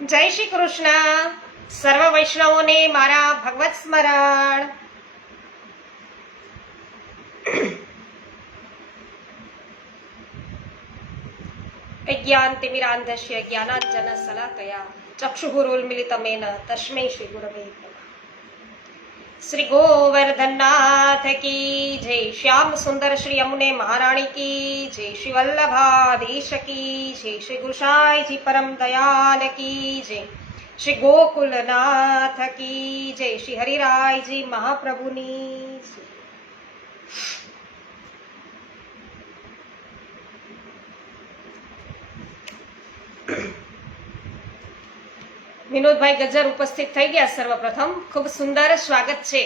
જય શ્રી કૃષ્ણ. સર્વ વૈષ્ણવોને મારા ભગવત સ્મરણ. અજ્ઞાનતિમિરાંધસ્ય જ્ઞાનાંજન શલાકયા ચક્ષુરુન્મિલિતમેન તસ્મૈ શ્રી ગુરવે નમઃ. શ્રી ગોવર્ધનનાથ કી જય. શ્યામ સુંદર શ્રી યમુને મહારાણી કી જય. શ્રી વલ્લભાધીશ કી જય. શ્રી ગુસાઈજી પરમ દયાલ કી જય. શ્રી ગોકુલનાથ કી જય. શ્રી હરિરાયજી મહાપ્રભુની જય. વિનોદભાઈ ગજ્જર ઉપસ્થિત થઈ ગયા. સર્વપ્રથમ ખૂબ સુંદર સ્વાગત છે.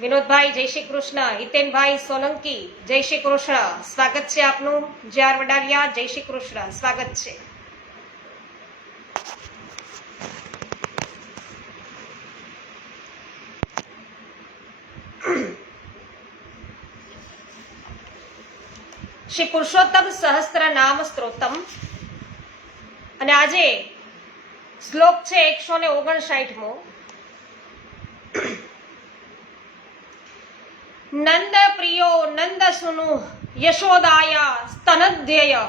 વિનોદભાઈ જય શ્રી કૃષ્ણ. હિતેનભાઈ સોલંકી જય શ્રી કૃષ્ણ. સ્વાગત છે આપનું. જ્યાર વડાલિયા જય શ્રી કૃષ્ણ. સ્વાગત છે. શ્રી પુરુષોત્તમ સહસ્ત્ર નામ સ્ત્રોતમ અને આજે શ્લોક છે 159મો. નંદ પ્રિયો નંદ સુનુ યશોદાયા સ્તનધ્યય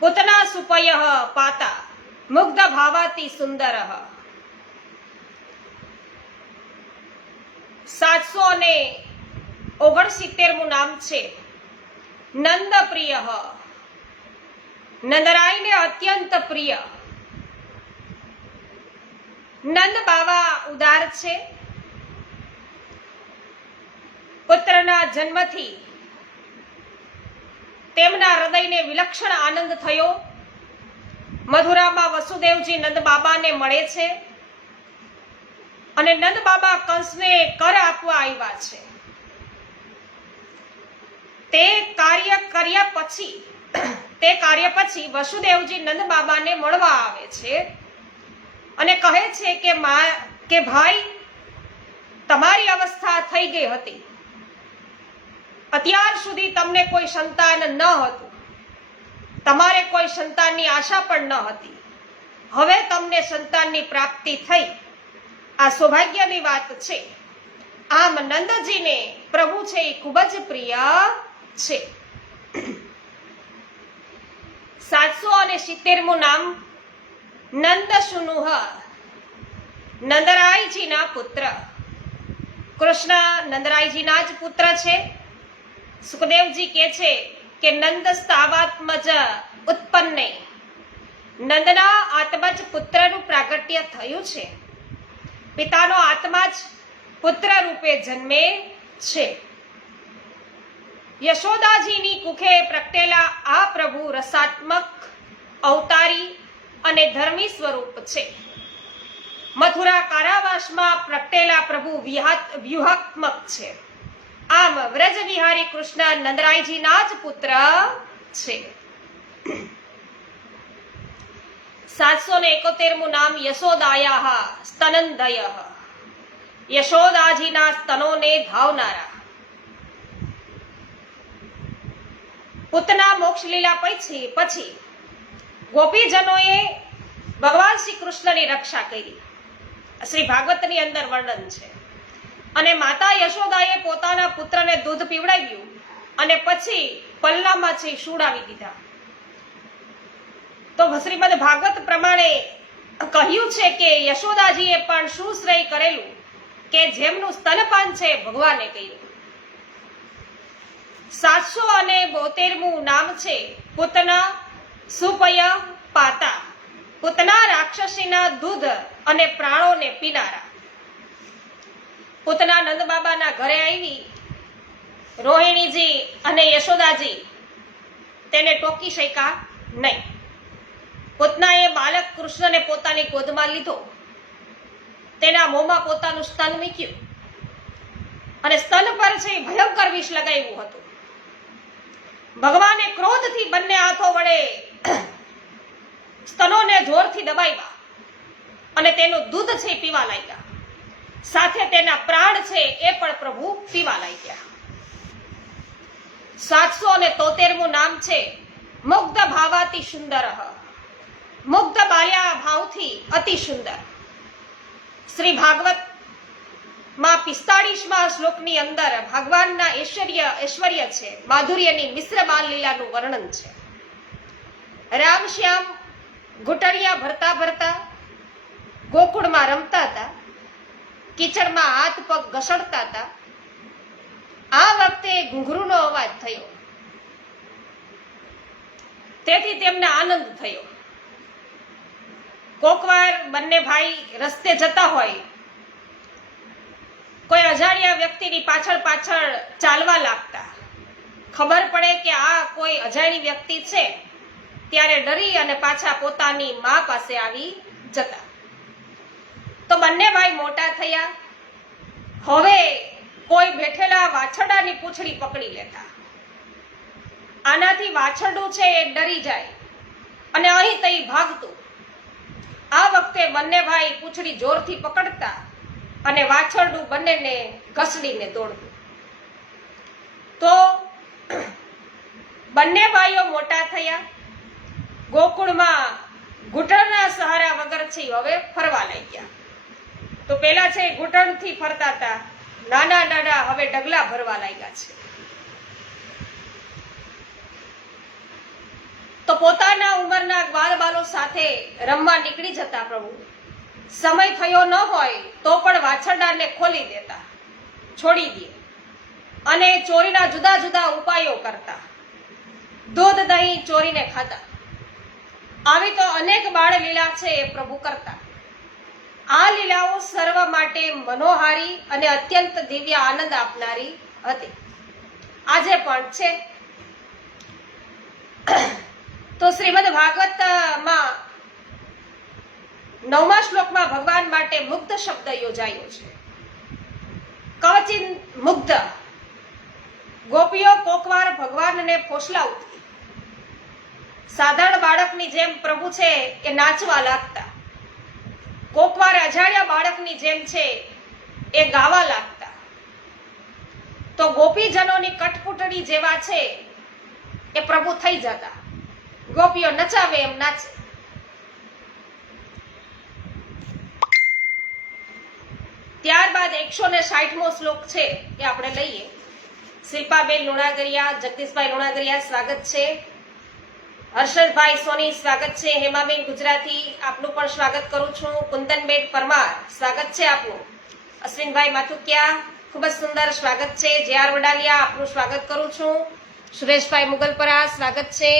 પુતના સુપય પાતા મુગ્ધ ભાવાતિ સુંદર. 769મું નામ છે નંદ પ્રિય. નંદરાયને અત્યંત પ્રિય. નંદ બાવા ઉદાર છે. પુત્રના જન્મથી તેમના હૃદયને વિલક્ષણ આનંદ થયો. મથુરામાં વસુદેવજી નંદ બાબાને મળે છે અને નંદ બાબા કંસને કર આપવા આવ્યા છે. તે કાર્ય પછી વસુદેવજી નંદ બાબાને મળવા આવે છે અને કહે છે કે ભાઈ, તમારી અવસ્થા થઈ ગઈ હતી. અત્યાર સુધી તમને કોઈ સંતાન ન હતું. તમારે કોઈ સંતાનની આશા પણ ન હતી. હવે તમને સંતાનની પ્રાપ્તિ થઈ. આ સૌભાગ્યની વાત છે. આમ નંદજીને પ્રભુ છે એ ખૂબ જ પ્રિય છે. 770મું નામ નંદ સુનુહ. નંદરાયજીના પુત્ર. કૃષ્ણ નંદરાયજીના જ પુત્ર છે. સુખદેવજી કહે છે કે નંદ સ્થાવાત્મજ ઉત્પન્ને. નંદના આત્મજ પુત્રનું પ્રાગટ્ય થયું છે. પિતાનો આત્મા જ પુત્ર રૂપે જન્મે છે. યશોદાજીની કુખે પ્રગટેલા આ પ્રભુ રસાત્મક, અવતારી અને ધર્મી સ્વરૂપ છે. મથુરા કારાવાસમાં પ્રગટેલા પ્રભુ વ્યૂહાત્મક છે. આમ વ્રજ વિહારી કૃષ્ણ નંદરાયજીના જ પુત્ર છે. 771મું નામ યશોદાયા સ્તનંદય. યશોદાજીના સ્તનોને ધાવનારા. પૂતના મોક્ષ લીલા પછી ગોપીજનોએ ભગવાન શ્રી કૃષ્ણની રક્ષા કરી. શ્રી ભાગવતની અંદર વર્ણન છે. અને માતા યશોદાએ પોતાના પુત્રને દૂધ પીવડાવ્યું અને પછી પલ્લામાં છે સુડાવી દીધા. તો શ્રીમદ ભાગવત પ્રમાણે કહ્યું છે કે યશોદાજીએ પણ શું શ્રેય કરેલું કે જેમનું સ્તનપાન છે ભગવાને કર્યું. 772મું નામ છે પૂતના સુપય પાતા. પૂતના રાક્ષસીના દૂધ અને પ્રાણોને પીનારા. પૂતના નંદ બાબાના ઘરે આવી. રોહિણીજી અને યશોદાજી તેને ટોકી શક્યા નહીં. પૂતનાએ બાલક કૃષ્ણને પોતાની ગોદમાં લીધો. તેના મોંમાં પોતાનું સ્તન મૂક્યું અને સ્તન પર છે ભયંકર વિષ લગાવ્યું હતું. ભગવાને ક્રોધથી બંને હાથો વડે સ્તનોને જોરથી દબાવ્યા અને તેનું દૂધ છે પીવા લાગ્યા. સાથે તેના પ્રાણ છે એ પણ પ્રભુ પીવા લાગ્યા. 773મું નામ છે મુગ્ધ ભાવાતિ સુંદર. મુગ્ધ બાલ્યા ભાવથી અતિ સુંદર. શ્રી ભાગવત માં 45મા શ્લોકની અંદર ભગવાનના ઐશ્વર્ય છે, માધુર્યની મિશ્ર બાલ લીલાનું વર્ણન છે. રામ શ્યામ ઘૂંટણિયા ભરતા ભરતા ગોકુળમાં રમતા હતા, કીચડમાં હાથ પગ ઘસડતા હતા. આ વખતે ઘૂંઘરૂનો અવાજ થયો, તેથી તેમને આનંદ થયો. કોકવાર બંને ભાઈ રસ્તે જતા હોય, કોઈ અજાણ્યા વ્યક્તિની પાછળ પાછળ ચાલવા લાગતા. ખબર પડે કે આ કોઈ અજાણી વ્યક્તિ છે, ત્યારે ડરી અને પાછા પોતાની મા પાસે આવી જતા. તો બંને ભાઈ મોટા થયા. હવે કોઈ બેઠેલા વાછરડાની પૂંછડી પકડી લેતા. આનાથી વાછરડું છે એ ડરી જાય અને અહીં તઈ ભાગતું. આ વખતે બંને ભાઈ પૂંછડી જોરથી પકડતા અને વાછરડું બંનેને ઘસડીને દોડતું. તો બંને ભાઈઓ મોટા થયા. ગોકુળમાં ઘૂંટણના સહારા વગર છે હવે ફરવા લાગ્યા. તો પેલા છે ઘૂંટણથી ફરતા હતા, નાના નાના હવે ડગલા ભરવા લાગ્યા છે. તો પોતાના ઉંમરના બાળબાલો સાથે રમવા નીકળી જતા પ્રભુ. સમય થયો ન હોય તો પણ વાછરડાને ખોલી દેતા, છોડી દે અને ચોરીના જુદા જુદા ઉપાયો કરતા. દૂધ દહીં ચોરીને ખાતા. આવી તો અનેક બાળ લીલા છે એ પ્રભુ કરતા. આ લીલાઓ સર્વ માટે મનોહારી અને અત્યંત દિવ્ય આનંદ આપનારી હતી, આજે પણ છે. તો શ્રીમદ ભાગવતમાં 9મા શ્લોકમાં ભગવાન માટે મુગ્ધ શબ્દ યોજાયો છે. કવચિન મુગ્ધ. ગોપીઓ કોકવાર ભગવાનને ફોસલાવતી. સાધારણ બાળકની જેમ પ્રભુ છે એ નાચવા લાગતા. કોકવાર અજાણ્યા બાળકની જેમ છે એ ગાવા લાગતા. તો ગોપીજનોની કઠપૂટડી જેવા છે એ પ્રભુ થઈ જતા. ગોપીઓ નચાવે એમ નાચે. ત્યારબાદ 160મો શ્લોક છે એ આપણે લઈએ. શિલ્પાબેન લુણાગરિયા, જગદીશભાઈ લુણાગરિયા સ્વાગત છે. હર્ષદભાઈ સોની સ્વાગત છે. હેમાબેન ગુજરાતી આપનું પણ સ્વાગત કરું છું. કુંદનબેન પરમાર સ્વાગત છે આપનું. અશ્વિનભાઈ માથુકિયા ખૂબ જ સુંદર સ્વાગત છે. જે.આર. વડાલિયા આપનું સ્વાગત કરું છું. સુરેશભાઈ મુગલપરા સ્વાગત છે.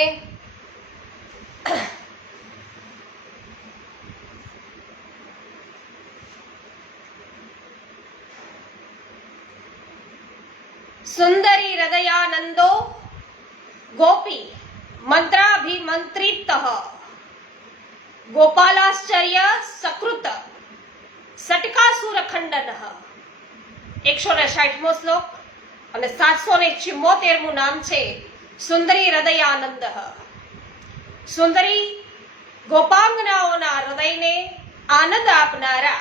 સુંદરી હૃદયાનંદો ગોપી મંત્રાભિમંત્રિત ગોપાલાશ્ચર્ય સકૃત સટકાસુર ખંડન. 160મો શ્લોક અને 774મું નામ છે સુંદરી હૃદયાનંદ. સુંદરી ગોપાંગનાઓના હૃદયને આનંદ આપનારા.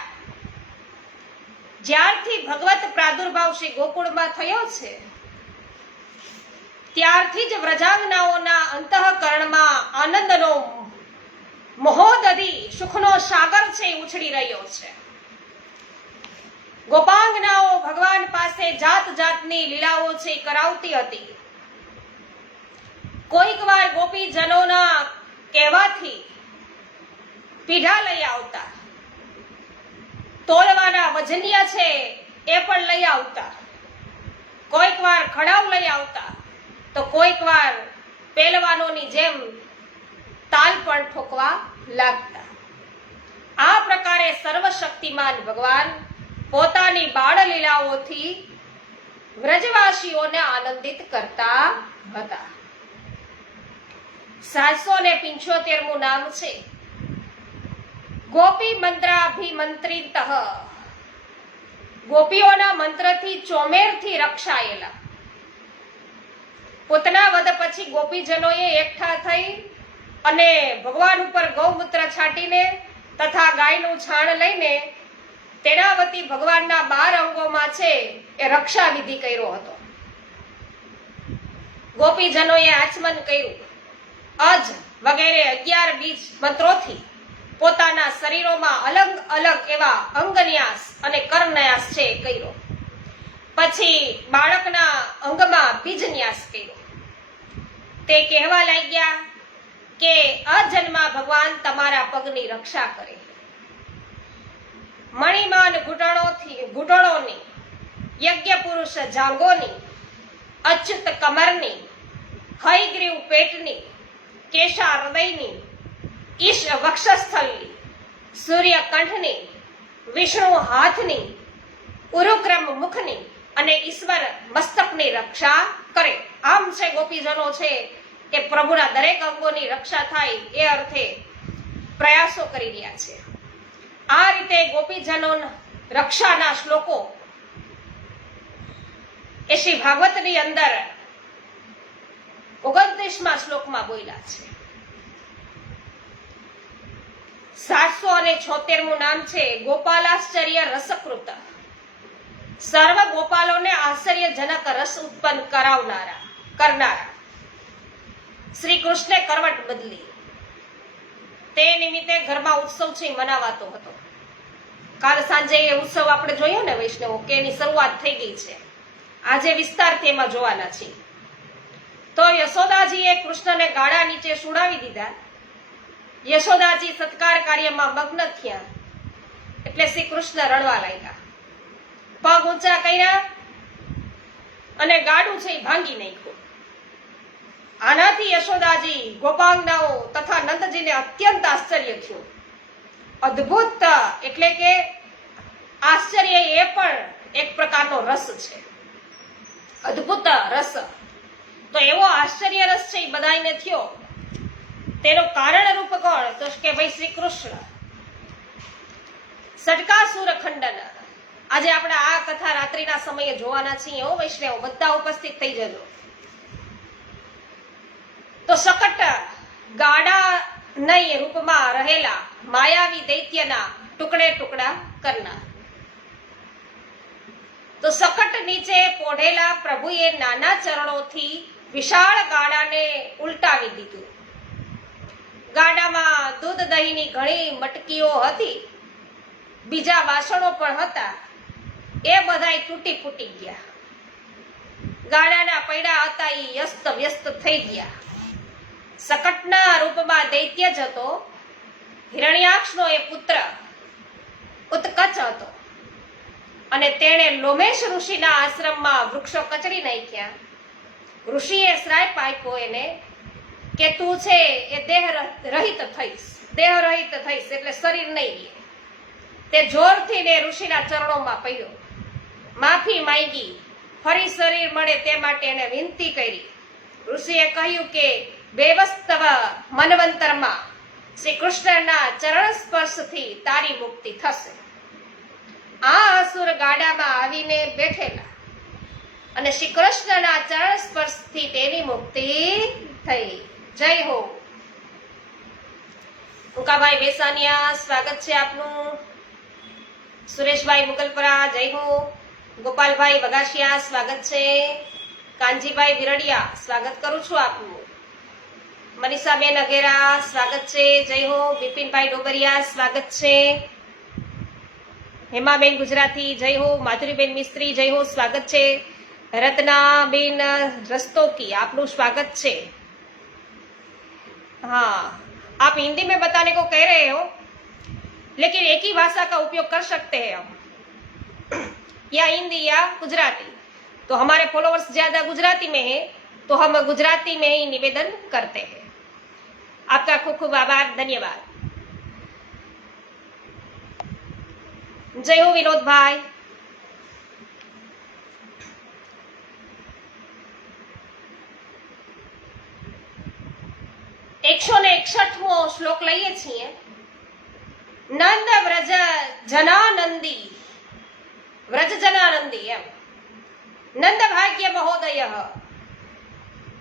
જ્યારથી ભગવત પ્રાદુર્ભાવ શ્રી ગોકુળમાં થયો છે ત્યારથી જ વ્રજાંગનાઓના અંતઃકરણમાં આનંદનો મહોદધી સુખનો સાગર છે ઉછળી રહ્યો છે. ગોપાંગનાઓ ભગવાન પાસે જાત જાતની લીલાઓ છે કરાવતી હતી. કોઈક વાર ગોપીજનોના કહેવાથી પીઢા લઈ આવતા. તોલવાના વજનિયા છે એ પણ લઈ આવતા. કોઈક વાર ખડાવ લઈ આવતા તો કોઈક વાર પહેલવાનોની જેમ તાલ પણ ઠોકવા લાગતા. આ પ્રકારે સર્વશક્તિમાન ભગવાન પોતાની બાળ લીલાઓથી વ્રજવાસીઓને આનંદિત કરતા હતા. 775મું નામ છે ગોપી મંત્રાભિમંત્રિત. ગોપીઓના મંત્રથી ચોમેરથી રક્ષાયેલા. પૂતના વધ પછી ગોપીજનોએ એકઠા થઈ અને ભગવાન ઉપર ગૌમૂત્ર છાંટીને તથા ગાયનું છાણ લઈને તેના વતી ભગવાનના 12 અંગોમાં છે એ રક્ષા વિધિ કર્યો હતો. ગોપીજનોએ આચમન કર્યું. અજ વગેરે 11 બીજ મંત્રોથી પોતાના શરીરોમાં અલગ અલગ એવા અંગન્યાસ અને કરન્યાસ છે કર્યો. પછી બાળકના અંગમાં બીજન્યાસ કર્યો. તે કહેવા લાગ્યા કે અજન્મા ભગવાન તમારા પગની રક્ષા કરે. મણિમાન ઘૂંટણોની, યજ્ઞ પુરુષ જાંગોની, અચ્યુત કમરની, હયગ્રીવ પેટની, કેશા હૃદયની, ઈશ વક્ષસ્થલની, સૂર્ય કંઠની, વિષ્ણુ હાથની, ઉરુક્રમ મુખની અને ઈશ્વર મસ્તકની રક્ષા કરે. આમ છે ગોપીજનો છે કે પ્રભુના દરેક અંગોની રક્ષા થાય એ અર્થે પ્રયાસો કરી રહ્યા છે. આ રીતે ગોપીજનો રક્ષાના શ્લોકો એ શ્રી ભાગવતની અંદર 29મા શ્લોકમાં બોલ્યા છે. 776મું નામ છે ગોપાલાશ્ચર્ય રસકૃત. સર્વ ગોપાલોને આશ્ચર્યજનક રસ ઉત્પન્ન કરનારા. શ્રી કૃષ્ણે કરવટ બદલી. તે નિમિત્તે ઘરમાં ઉત્સવ છે મનાવાતો હતો. કાલ સાંજે એ ઉત્સવ આપણે જોયો ને વૈષ્ણવો કે એની શરૂઆત થઈ ગઈ છે. આજે વિસ્તારથી એમાં જોવાના છે. તો યશોદાજીએ કૃષ્ણને ગાડા નીચે સુડાવી દીધા. યશોદાજી સત્કાર કાર્યમાં મગ્ન થયા એટલે શ્રી કૃષ્ણ રડવા લાગ્યા. પગ ઊંચા કર્યા અને ગાડું છે ભાંગી નાખ્યું. આનાથી યશોદાજી, ગોપાંગનાઓ તથા નંદજીને અત્યંત આશ્ચર્ય થયું. અદ્ભુત એટલે કે આશ્ચર્ય એ પણ એક પ્રકારનો રસ છે, અદ્ભુત રસ. તો એવો આશ્ચર્ય રસ છે એ બધાને થયો. તેનું કારણ રૂપ કોણ? તો કે ભાઈ શ્રી કૃષ્ણ. સટકાસુર ખંડન. આજે આપણે આ કથા રાત્રિના સમયે જોવાના છીએ. હો વૈષ્ણવ બધા ઉપસ્થિત થઈ જજો. તો સકટ ગાડા નહીં રૂપમાં રહેલા માયાવી દૈત્યના ટુકડે ટુકડા કરનાર. તો સકટ નીચે પોઢેલા પ્રભુએ નાના ચરણોથી વિશાળ ગાડાને ઉલટાવી દીધું. ગાડામાં દૂધ દહીંની ઘણી મટકીઓ હતી, બીજા વાસણો પણ હતા. એ બધાય તૂટી ફૂટી ગયા. ગાડાના પૈડા હતા એ વ્યસ્ત વ્યસ્ત થઈ ગયા. સકટના રૂપમાં દૈત્ય જ હતો. હિરણ્યાક્ષનો એ પુત્ર ઉત્કચ હતો અને તેણે લોમેશ ઋષિના આશ્રમમાં વૃક્ષો કચડી નાખ્યા. ઋષિએ શ્રાપ આપ્યો એને કે તું છે એ દેહ રહિત થઈશ એટલે શરીર નહીં રહે. તે જોરથી ને ઋષિના ચરણોમાં પડ્યો, માફી માંગી, ફરી શરીર મળે તે માટે એને વિનંતી કરી. ઋષિએ કહ્યું કે બેવસ્તવ મનવંતરમાં શ્રી કૃષ્ણના ચરણ સ્પર્શથી તારી મુક્તિ થશે. આ અસુર ગાડામાં આવીને બેઠેલા અને શ્રી કૃષ્ણના ચરણ સ્પર્શથી તેની મુક્તિ થઈ. જય હો. ઉકાભાઈ બેસાનિયા, સ્વાગત છે આપનું. સુરેશભાઈ મુગલપરા, જય હો. ગોપાલભાઈ બગાસિયા, સ્વાગત છે. કાનજીભાઈ વિરડિયા, સ્વાગત કરું છું આપનું. મનીષાબેન અગેરા, સ્વાગત છે. જય હો. બિપિનભાઈ ડોબરિયા, સ્વાગત છે. હેમાબેન ગુજરાતી, જય હો. માધુરીબેન મિસ્ત્રી, જય હો, સ્વાગત છે. रत्नाबेन रस्तोकी, आपનું स्वागत છે. हाँ, आप हिंदी में बताने को कह रहे हो, लेकिन एक ही भाषा का उपयोग कर सकते हैं हम, या हिंदी या गुजराती. तो हमारे फॉलोअर्स ज्यादा गुजराती में है, तो हम गुजराती में ही निवेदन करते हैं. आपका खूब खूब आभार, धन्यवाद. जय हो विनोदभाई. 161મો શ્લોક લઈએ છીએ. નંદ વ્રજ જનાનંદી, વ્રજ જનાનંદી એમ નંદ ભાગ્ય મહોદય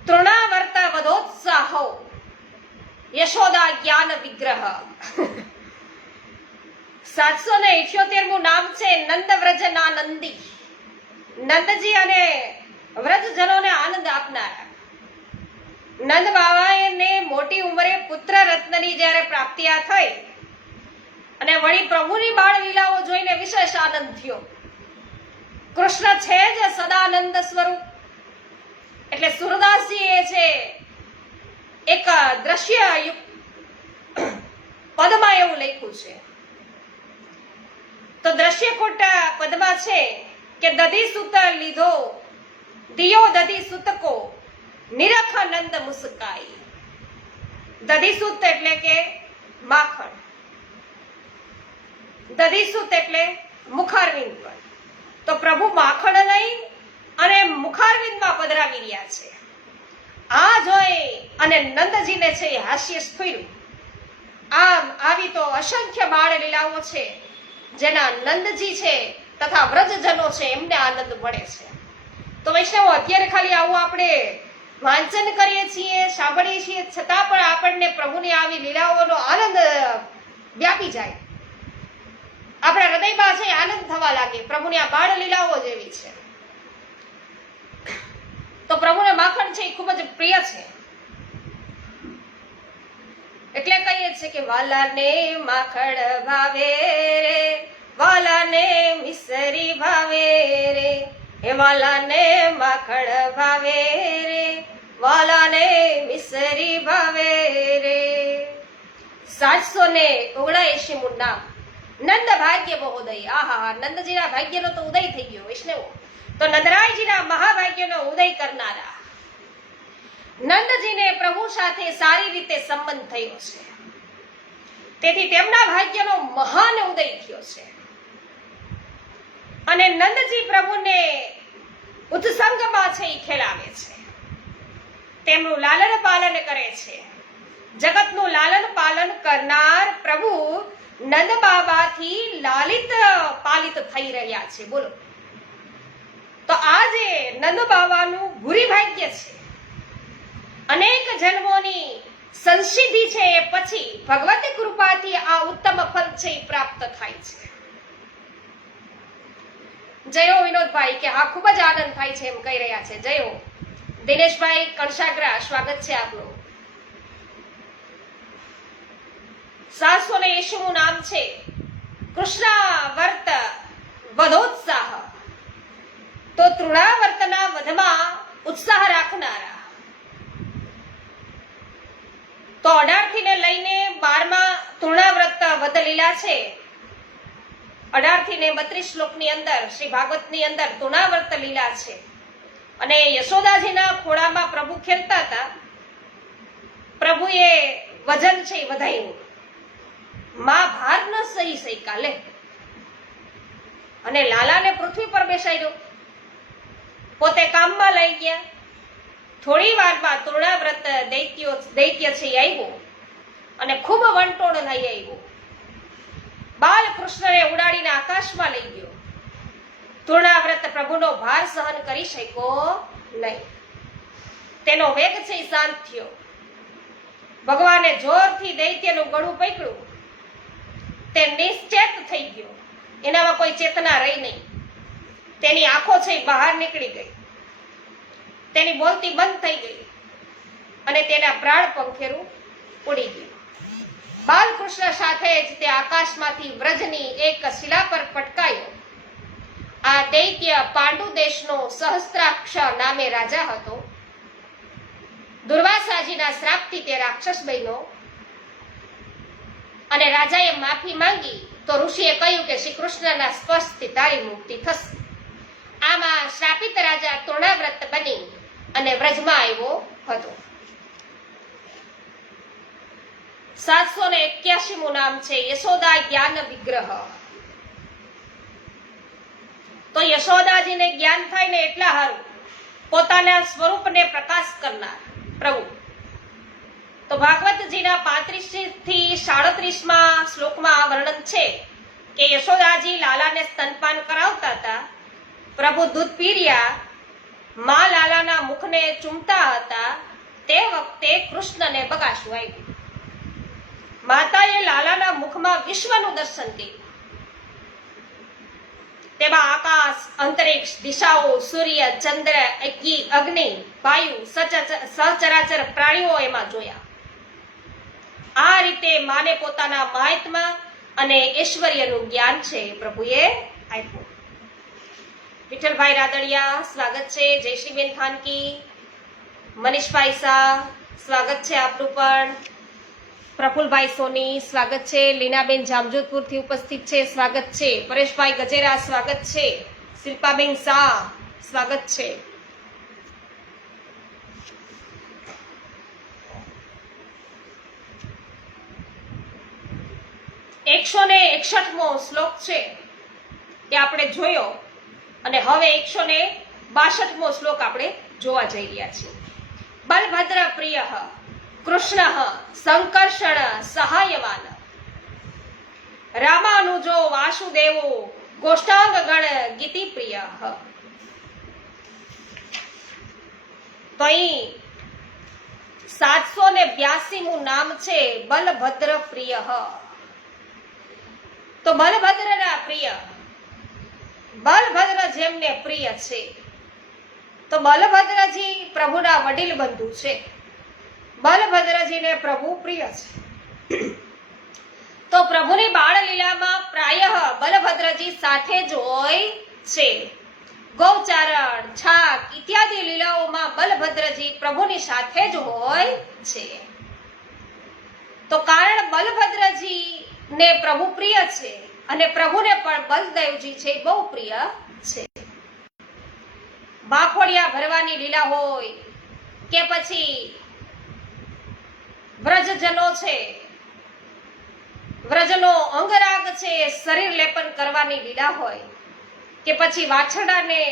તૃણાવર્ત વધોત્સાહો યશોદા જ્ઞાન વિગ્રહ. 778મું નામ છે નંદ વ્રજ નાનંદી. નંદજી અને વ્રજજનોને આનંદ આપનારા. નંદ બાવાને મોટી ઉંમરે પુત્ર રત્નની જ્યારે પ્રાપ્તિ થઈ અને વળી પ્રભુની બાળ લીલાઓ જોઈને વિશેષ આનંદ થયો. કૃષ્ણ છે જ સદાનંદ સ્વરૂપ. એટલે સુરદાસજી એ છે એક દ્રશ્ય પદમાં એવું લખ્યું છે. તો દ્રશ્યકૂટ પદમાં છે કે દધી સુત લીધો દિયો દધી સુત કો નિરખ નંદ મુસ્કાઈ. દધી સુત એટલે કે માખણ, દધી સુત એટલે મુખારવિંદ પર. તો પ્રભુ માખણ લઈ અને મુખારવિંદમાં પધરાવી રહ્યા છે. આ જોઈ અને નંદજીને છે હાસ્ય સ્ફુર્યું. આમ આવી તો અસંખ્ય બાળ લીલાઓ છે જેના નંદજી છે તથા વ્રજજનો છે એમને આનંદ મળે છે. તો વૈષ્ણવો, અત્યારે ખાલી આવું આપણે વાંચન કરીએ છીએ, સાંભળીએ છીએ, છતાં પણ આપણને પ્રભુની આવી લીલાઓનો આનંદ વ્યાપી જાય. આપણા હૃદયમાં છે આનંદ થવા લાગે. પ્રભુની આ બાળ લીલાઓ જેવી છે. તો પ્રભુને માખણ છે એ ખૂબ જ પ્રિય છે. એટલે કહીએ છીએ કે વાલાને માખણ ભાવે રે, વાલાને મિસરી ભાવે રે, હે વાલાને માખણ ભાવે રે, વાલાને મિસરી ભાવે રે. 779મું નામ નંદ ભાગ્ય મહોદય. આહા, નંદજીના ભાગ્યનો તો ઉદય થઈ ગયો વૈષ્ણવો. તો નંદરાયજીના મહાભાગ્યનો ઉદય કરનારા નંદજીને પ્રભુ સાથે સારી રીતે સંબંધ થયો છે. તેથી તેમના ભાગ્યનો મહાન ઉદય થયો છે. અને નંદજી પ્રભુને ઉત્સંગમાં છે એ ખેલાવે છે. તેમનું લાલન પાલન કરે છે. જગતનું લાલન પાલન કરનાર પ્રભુ નંદ બાબાથી લાલિત પાલિત થઈ રહ્યા છે. બોલો, તો આજે નંદ બાબાનું ભૂરી ભાગ્ય છે. અનેક જન્મોની સંસિદ્ધિ છે એ પછી ભગવતી કૃપાથી આ ઉત્તમ ફળ છે એ પ્રાપ્ત થાય છે. જયો વિનોદભાઈ કે હા, ખૂબ જ આનંદ થાય છે એમ કહી રહ્યા છે. જયો દિનેશભાઈ કણસાગરા, સ્વાગત છે આપનું. 780મું નામ છે કૃષ્ણાવર્ત વધોત્સાહ. તો તૃણાવર્તના વધમાં ઉત્સાહ રાખનારા. તો 18 થી લઈને 12મા તૃણાવ્રત વધ લીલા છે. 18 થી 32 શ્લોકની અંદર શ્રી ભાગવતની અંદર તૃણાવ્રત લીલા છે. અને યશોદાજીના ખોળામાં પ્રભુ ખેલતા હતા. પ્રભુએ વજન છે વધાયું. માં ભાર ન સહી શક્યા લે અને લાલાને પૃથ્વી પર બેસાડ્યો. પોતે કામમાં લઈ ગયા. થોડી વારમાં તૃણાવ્રત દૈત્ય છે આવ્યો અને ખૂબ વંટોળ લઈ આવ્યો. બાલકૃષ્ણને ઉડાડીને આકાશમાં લઈ ગયો. તૃણાવ્રત પ્રભુનો ભાર સહન કરી શક્યો નહીં. તેનો વેગ છે શાંત થયો. ભગવાને જોરથી દૈત્યનું ગળું પકડ્યું. તે નિશ્ચેત થઈ ગયો. એનામાં કોઈ ચેતના રહી નહીં. તેની આંખો છે બહાર નીકળી ગઈ. તેની બોલતી બંધ થઈ ગઈ અને તેના પ્રાણ પંખેરું ઉડી ગયું. બાલકૃષ્ણ સાથે જ તે આકાશમાંથી વ્રજની એક શિલા પર પટકાયો. આ દૈત્ય પાંડુ દેશનો સહસ્ત્રાક્ષ નામે રાજા હતો. દુર્વાસાજીના શ્રાપથી તે રાક્ષસ બન્યો અને રાજાએ માફી માંગી તો ઋષિએ કહ્યું કે શ્રી કૃષ્ણના સ્પર્શથી તારી મુક્તિ થશે. આમાં શ્રાપિત રાજા તૃણાવ્રત બની અને વ્રજમાં આવ્યો હતો. 781મું નામ છે યશોદા જ્ઞાન વિગ્રહ. તો યશોદાજીને જ્ઞાન થાય ને એટલા હારું પોતાના સ્વરૂપને પ્રકાશ કરનાર પ્રભુ. તો ભાગવતજીના 35 થી 37મા શ્લોકમાં આ વર્ણન છે કે યશોદાજી લાલાને સ્તનપાન કરાવતા હતા. પ્રભુ દૂધ પી રહ્યા. માં લાલાના મુખને ચૂમતા હતા. તે વખતે કૃષ્ણને બગાસું આવ્યું. માતાએ લાલાના મુખમાં વિશ્વનું દર્શન કર્યું તેમાં આકાશ, અંતરિક્ષ, દિશાઓ, સૂર્ય, ચંદ્ર, અગ્નિ, વાયુ, સચરાચર પ્રાણીઓ એમાં જોયા. આ રીતે માને પોતાના મહાત્મા અને ઐશ્વર્યનું જ્ઞાન છે પ્રભુએ આપ્યું. વિઠ્ઠલભાઈ રાદડિયા સ્વાગત છે. જયશ્રીબેન થાનકી, મનીષભાઈ શાહ સ્વાગત છે આપનું પણ. પ્રફુલભાઈ સોની સ્વાગત છે. લીનાબેન જામજોધપુરથી ઉપસ્થિત છે, સ્વાગત છે. પરેશભાઈ ગજેરા સ્વાગત છે. શિલ્પાબેન શાહ સ્વાગત છે. એકસો ને 61મો શ્લોક છે એ આપણે જોયો અને હવે 162મો શ્લોક આપણે જોવા જઈ રહ્યા છીએ. બલભદ્ર પ્રિય કૃષ્ણ સંકર્ષણ સહાયવાન રામાનુજો વાસુદેવો ગોષ્ઠાંગ ગણ ગીતિ પ્રિય. તો અહીં 782મું નામ છે બલભદ્ર પ્રિય. તો બલભદ્રના પ્રિય, બલભદ્ર જેમને પ્રિય છે, તો બલભદ્રજી પ્રભુના વડીલ બંધુ છે. બલભદ્રજીને પ્રભુ પ્રિય છે. તો પ્રભુની બાળલીલામાં પ્રાયઃ બલભદ્રજી સાથે જ હોય છે. ગૌચારણ, છાક ઇત્યાદિ લીલાઓમાં બલભદ્રજી પ્રભુની સાથે જ હોય છે. તો કારણ બલભદ્રજી ને પ્રભુ પ્રિય છે અને પ્રભુને પણ બલદેવજી છે બહુ પ્રિય છે. બાખોડિયા ભરવાની લીલા હોય કે પછી વ્રજજનો છે, વ્રજનો અંગરાગ છે શરીર લેપન કરવાની લીલા હોય કે પછી વાછરડાને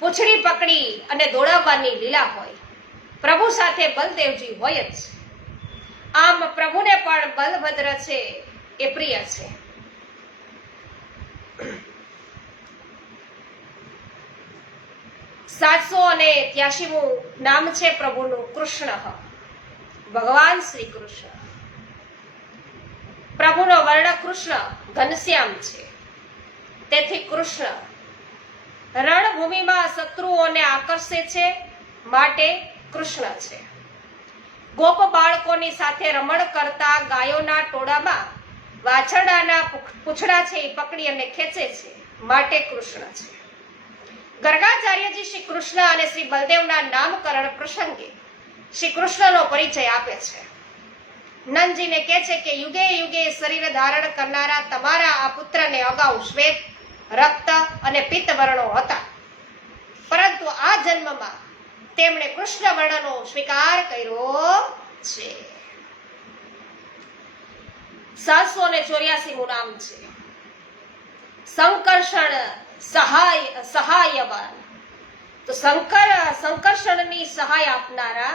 પૂંછડી પકડી અને દોડાવવાની લીલા હોય, પ્રભુ સાથે બલદેવજી હોય જ. આમ પ્રભુને પણ બલભદ્ર છે એ પ્રિય છે. સાતસો અને 83મું નામ છે પ્રભુનું કૃષ્ણ, ભગવાન શ્રી કૃષ્ણ. પ્રભુનો વર્ણ કૃષ્ણ ઘનશ્યામ છે, તેથી કૃષ્ણ. રણભૂમિમાં શત્રુઓને આકર્ષે છે માટે કૃષ્ણ છે. ગોપ બાળકોની સાથે રમણ કરતા ગાયોના ટોળામાં વાછરડાના પૂંછડા છે એ પકડી અને ખેંચે છે માટે કૃષ્ણ છે. ગર્ગાચાર્યજી શ્રી કૃષ્ણ અને શ્રી બલદેવના નામકરણ પ્રસંગે શ્રી કૃષ્ણનો પરિચય આપે છે. નંદજીને કહે છે કે યુગે યુગે શરીર ધારણ કરનારા તમારા આ પુત્રને અગાઉ શ્વેત, રક્ત અને પિત્ત વર્ણો હતા, પરંતુ આ જન્મમાં તેમણે કૃષ્ણ વર્ણનો સ્વીકાર કર્યો છે. 784મું નામ છે સંકર્ષણ સહાયવાન. તો સંકર્ષણની સહાય આપનારા,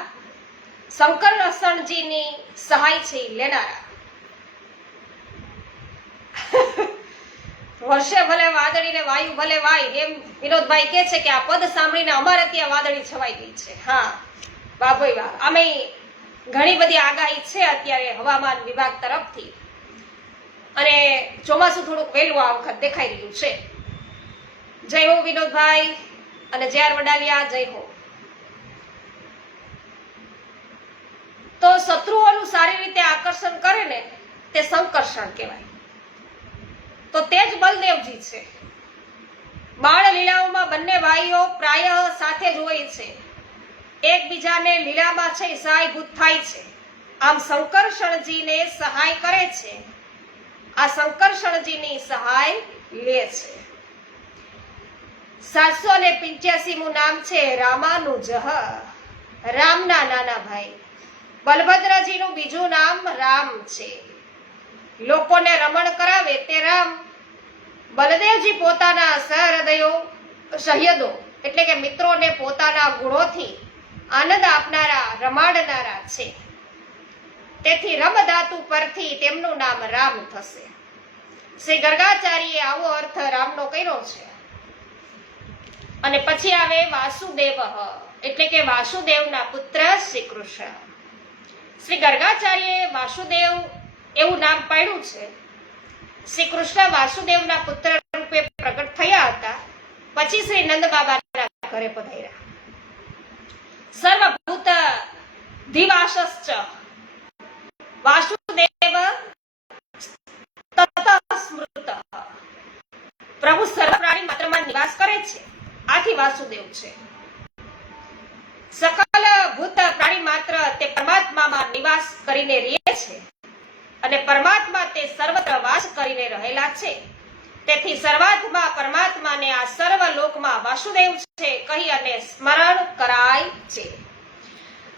સંકર્ષણજીની સહાય છે લેનારા. વર્ષે ભલે વાદળી ને વાયુ ભલે વાય, એમ વિનોદભાઈ કે છે કે આ પદ સાંભળીને અમારે ત્યાં વાદળી છવાઈ ગઈ છે. હા વાહ વાહ. અમે ઘણી બધી આગાહી છે અત્યારે હવામાન વિભાગ તરફથી અને ચોમાસું થોડુંક વહેલું આ વખત દેખાઈ રહ્યું છે. જય હો વિનોદભાઈ અને JR વડાલિયા, જય હો. તો શત્રુઓનું સારી રીતે આકર્ષણ કરે ને તે સંકર્ષણ કહેવાય. તો તે જ બલદેવજી છે. બાળ લીલાઓમાં બંને ભાઈઓ પ્રાય સાથે જ હોય છે, એકબીજાને લીલામાં છે સહાયભૂત થાય છે. આમ સંકર્ષણજીને સહાય કરે છે, આ સંકર્ષણજીની સહાય લે છે. 785મું નામ છે રામાનુજ, રામના નાના ભાઈ. બલભદ્રજીનું બીજું નામ રામ છે. લોકોને રમણ કરાવે તે રામ. બલદેવજી પોતાના સહૃદયો એટલે કે મિત્રોને પોતાના ગુણોથી આનંદ આપનારા, રમાડનારા છે. તેથી રમ ધાતુ પરથી તેમનું નામ રામ થશે. શ્રી ગર્ગાચાર્યએ આવો અર્થ રામનો કર્યો છે. અને પછી આવે વાસુદેવ, એટલે કે વાસુદેવના પુત્ર શ્રી કૃષ્ણ. શ્રી ગર્ગાચાર્યએ વાસુદેવ એવું નામ પાડ્યું છે. શ્રી કૃષ્ણ વાસુદેવના પુત્ર રૂપે પ્રગટ થયા હતા, પછી શ્રી નંદ બાબાના ઘરે પધાર્યા. સર્વભૂત દિવાસશ્ચ વાસુદેવ તતઃ સ્મૃતઃ. પ્રભુ સર્વ પ્રાણી માત્રમાં નિવાસ કરે છે, આથી વાસુદેવ છે. સકલ ભૂત પ્રાણી માત્ર તે પરમાત્મામાં નિવાસ કરીને રહે છે અને પરમાત્મા તે સર્વત્ર વાસ કરીને રહેલા છે. તેથી સર્વાત્મા પરમાત્માને આ સર્વ લોકમાં વાસુદેવ છે કહી અને સ્મરણ કરાય છે.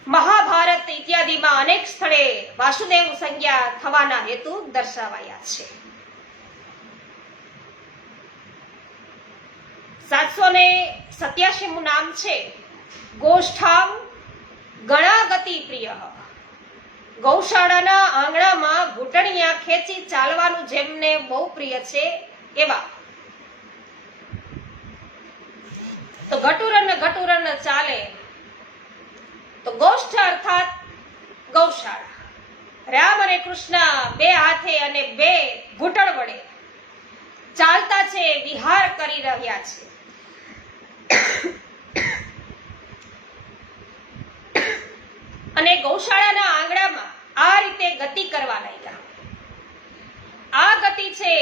મહાભારત ઇત્યાદિમાં અનેક સ્થળે વાસુદેવ સંજ્ઞા થવાના હેતુ દર્શાવાયા છે. 787મું નામ છે ગોષ્ઠામ ગણાગતિ પ્રિય. ગૌશાળાના આંગણામાં ઘૂંટણિયા ખેંચી ચાલવાનું જેમને બહુ પ્રિય છે એવા. તો ઘટુરન ચાલે તો ગોષ્ઠ અર્થાત ગૌશાળા. રામ અને કૃષ્ણ બે હાથે અને બે ઘૂંટણ વડે ચાલતા છે, વિહાર કરી રહ્યા છે. અને ગૌશાળાના આંગણામાં આ રીતે ગતિ કરવા લાગ્યા. આ ગતિ છે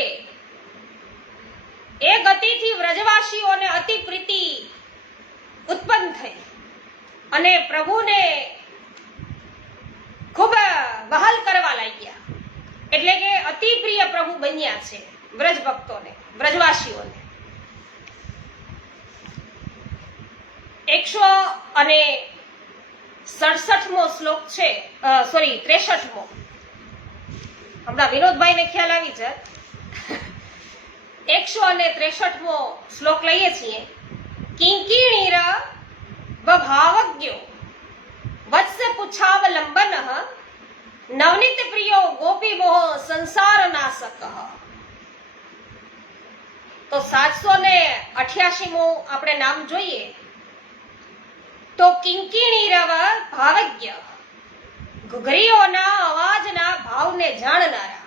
એ ગતિથી વ્રજવાસીઓને અતિ પ્રીતિ ઉત્પન્ન થઈ અને પ્રભુને ખૂબ વહાલ કરવા લાગ્યા. એટલે કે અતિ પ્રિય પ્રભુ બન્યા છે વ્રજ ભક્તોને, વ્રજવાસીઓને. 167મો શ્લોક છે, 63મો. હમણાં વિનોદભાઈને ખ્યાલ આવી જાય. 163મો શ્લોક લઈએ છીએ. કિંકિણીર બભાવજ્ઞો વત્સ પુછાવલંબન નવનીત પ્રિયો ગોપી મોહ સંસાર નાશક. તો 788મું આપણે નામ જોઈએ તો કિંકિણીરવ ભાવજ્ઞ, ઘૂઘરીઓના અવાજના ભાવને જાણનારા.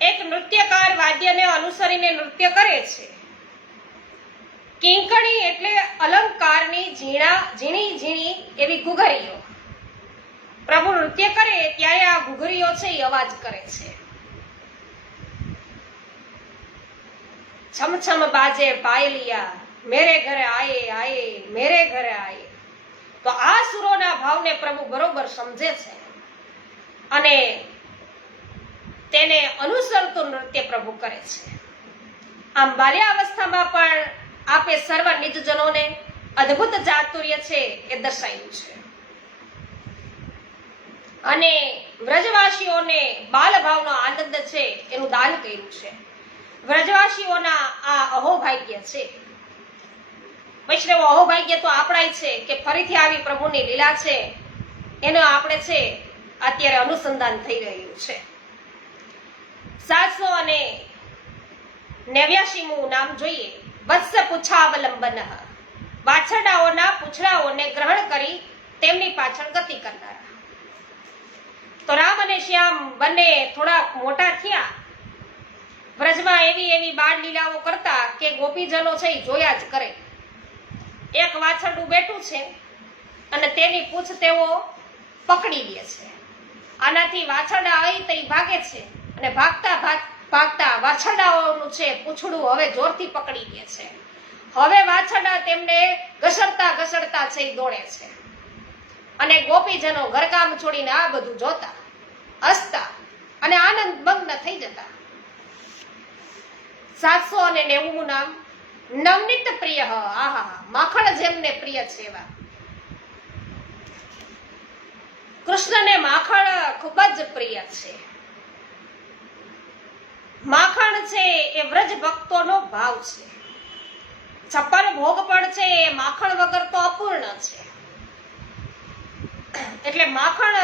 એક નૃત્યકાર વાદ્યને અનુસરીને નૃત્ય કરે છે. કિંકણી એટલે અલંકારની ઝીણી એવી ઘૂઘરીઓ. પ્રભુ નૃત્ય કરે ત્યારે આ ઘૂઘરીઓ છે એ અવાજ કરે છે. છમછમ બાજે પાયલિયા, મેરે ઘરે આયે આયે મેરે ઘરે આયે. તો આ સુરોના ભાવને પ્રભુ બરોબર સમજે છે અને તેને અનુસરતું નૃત્ય પ્રભુ કરે છે. આમ બાલ્યાવસ્થામાં પણ આપે સર્વ નિજજનોને અદ્ભુત ચાતુર્ય છે એ દર્શાવ્યું છે અને વ્રજવાસીઓને બાલભાવનો આનંદ છે એનું દાન કર્યું છે. વ્રજવાસીઓના આ અહોભાગ્ય છે. વૈષ્ણવ અહોભાગ્ય તો આપણાય છે કે ફરીથી આવી પ્રભુની લીલા છે એનો આપણે છે અત્યારે અનુસંધાન થઈ રહ્યું છે. 789મું નામ જોઈએ. વત્સ પુછાવલંબન, વાછરડાઓના પૂંછડાઓને ગ્રહણ કરી તેમની પાછળ ગતિ કરનારા. તો રામ અને શ્યામ બંને થોડા મોટા થયા. વ્રજમાં એવી બાળ લીલાઓ કરતા કે ગોપીજનો છે એ જોયા જ કરે. એક વાછરડું બેઠું છે અને તેની પૂંછ તેઓ પકડી લે છે. આનાથી વાછરડા અહીં તઈ ભાગે છે અને ભાગતા વાછરડાઓનું છે પૂંછડું હવે જોરથી પકડી લે છે. હવે વાછરડા તેમને ઘસડતા છે દોડે છે અને ગોપીજનો ઘરકામ છોડીને આ બધું જોતા, હસતા અને આનંદ મગ્ન થઈ જતા. 790મું નામ નવનીત પ્રિય. આહા, માખણ જેમને પ્રિય છે એવા. કૃષ્ણને માખણ ખૂબ જ પ્રિય છે. માખણ છે એ વ્રજ ભક્તોનો ભાવ છે. 56 ભોગ પણ છે એ માખણ વગર તો અપૂર્ણ છે. એટલે માખણ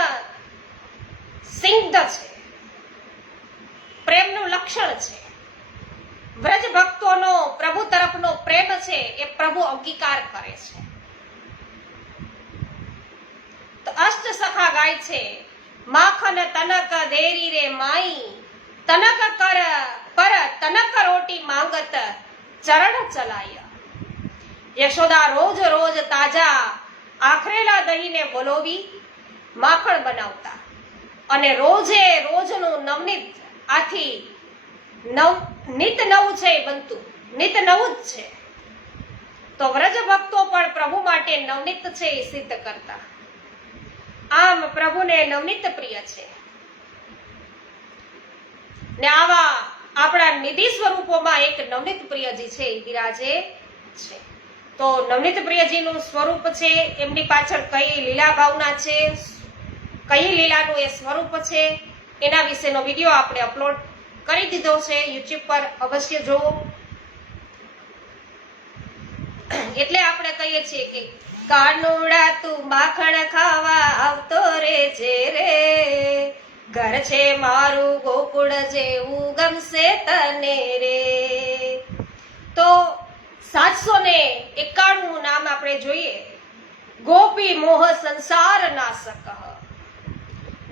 સિંધ છે, પ્રેમનું લક્ષણ છે. વ્રજ ભક્તોનો પ્રભુ તરફનો પ્રેમ છે એ પ્રભુ અંગીકાર કરે છે. તો અષ્ટ સખા ગાય છે. માખન તનક દેરી રે માઈ, તનક કર પર તનક રોટી માંગત ચરણ ચલાય. યશોદા રોજ રોજ તાજા આખરેલા દહીંને વલોવી માખણ બનાવતા અને રોજે રોજનું નવનીત આથી નિત નવું છે બનતું, નિત નવું જ છે. તો વ્રજ ભક્તો પણ પ્રભુ માટે નવનીત છે એ સિદ્ધ કરતા. આમ પ્રભુને નવનીત પ્રિય છે ને આવા આપણા નિધિ સ્વરૂપોમાં એક નવનીત પ્રિયજી છે એ બિરાજે છે. તો નવનીત પ્રિયજીનું સ્વરૂપ છે, એમની પાછળ કઈ લીલા ભાવના છે, કઈ લીલાનું એ સ્વરૂપ છે, એના વિશેનો વિડીયો આપણે અપલોડ કરી દીધો છે યુટ્યુબ પર, અવશ્ય જોવો. એટલે આપણે કહીએ છીએ કે કાનુડા તું માખણ ખાવા આવતો રે છે રે, ઘર છે મારું ગોકુળ જેવું ગમશે તને રે. તો 791 નામ આપણે જોઈએ. ગોપી મોહ સંસાર નાશક,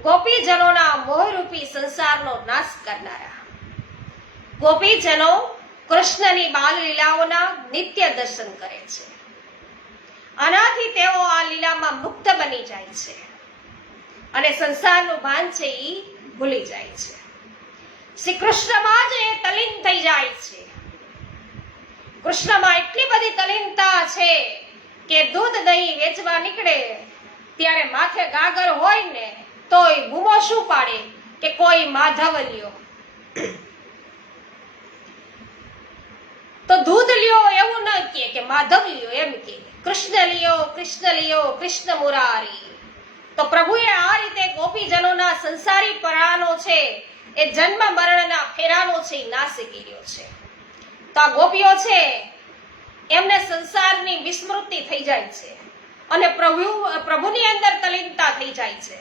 ગોપીજનોના મોહરૂપી સંસારનો નાશ કરનારા. ગોપીજનો કૃષ્ણની બાલ લીલાઓના નિત્ય દર્શન કરે છે. આનાથી તેઓ આ લીલામાં મુક્ત બની જાય છે અને સંસારનું ભાન છે એ ભૂલી જાય છે. શ્રી કૃષ્ણમાં જ એ તલીન થઈ જાય છે. કૃષ્ણમાં એટલી બધી તલીનતા છે કે દૂધ દહીં વેચવા નીકળે ત્યારે માથે ગાગર હોય ને તોય બૂમો શું પાડે કે કોઈ માધવ લ્યો. તો દૂધ લ્યો એવું ન કે માધવ લ્યો, એમ કે કૃષ્ણ લ્યો, કૃષ્ણ લ્યો, કૃષ્ણ મુરારી. તો પ્રભુએ આ રીતે ગોપીજનોના સંસારી પરાનો છે એ જન્મ મરણના ફેરાનો છે એ નાશી કર્યો છે. તો આ ગોપીઓ છે એમને સંસારની વિસ્મૃતિ થઈ જાય છે અને પ્રભુની અંદર તલીનતા થઈ જાય છે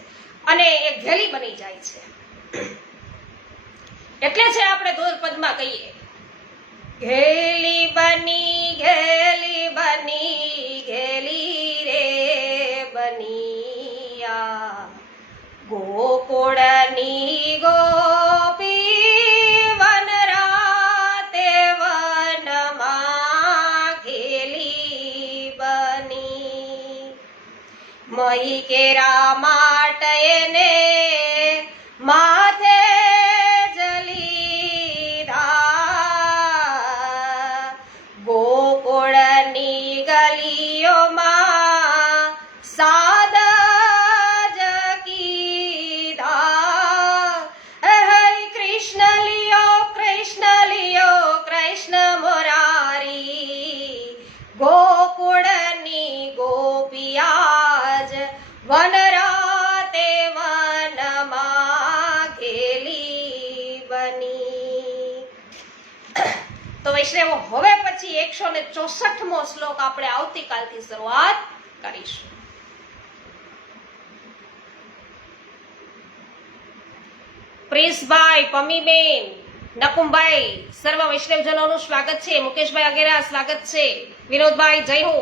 અને એ ઘેલી બની જાય છે. એટલે છે આપણે દોર પદમાં કહીએ, ઘેલી બની ઘેલી બની ઘેલી રે બનિયા, ગોકુળની ગોપી વન રાતે વનમાં ઘેલી બની. મહી કેરા માટે ને માથે જલીધા, ગોકુળની ગલીઓમાં સાદ જ કીધા, હે કૃષ્ણ લિયો, કૃષ્ણ લિયો, કૃષ્ણ મુરારી. ગોકુળની ગોપિયાજ વન રાતે વનમાં ઘેલી બની. તો વૈષ્ણવો, હવે પછી 164મો શ્લોક આપણે આવતીકાલથી શરૂઆત કરીશું. પ્રિન્સભાઈ, પમીબેન, નકુમભાઈ, સર્વ વૈષ્ણવજનોનું સ્વાગત છે. મુકેશભાઈ અગેરા સ્વાગત છે. વિનોદભાઈ, જય હો.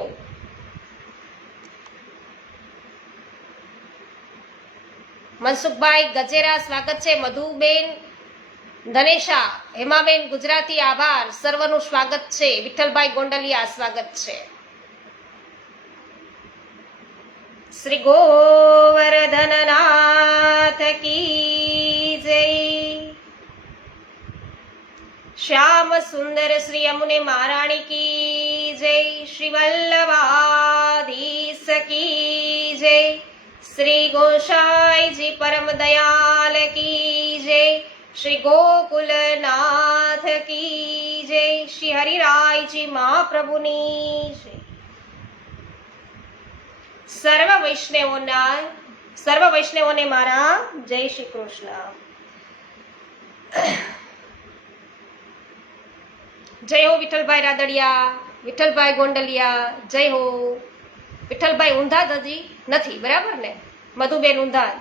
મનસુખભાઈ ગજેરા સ્વાગત છે. મધુબેન ધનેશા, હેમાબેન ગુજરાતી, આભાર. સર્વનું સ્વાગત છે. વિઠ્ઠલભાઈ ગોંડલિયા સ્વાગત છે. શ્રી ગોવર્ધનનાથ કી જય. શ્યામ સુંદર શ્રી યમુને મહારાણી કી જય. શ્રી વલ્લભાધીશ કી જય. શ્રી ગોસાઈજી પરમ દયાલ કી જય. શ્રી ગોકુલનાથ કી જય. શ્રી હરિરાયજી મહાપ્રભુની જય. સર્વ વૈષ્ણવોને મારા જય શ્રી કૃષ્ણ. જય હો વિઠ્ઠલભાઈ રાદડિયા, વિઠ્ઠલભાઈ ગોંડલિયા, જય હો. વિઠ્ઠલભાઈ ઊંધા હજી નથી, બરાબર ને? મધુબેન ઊંધા.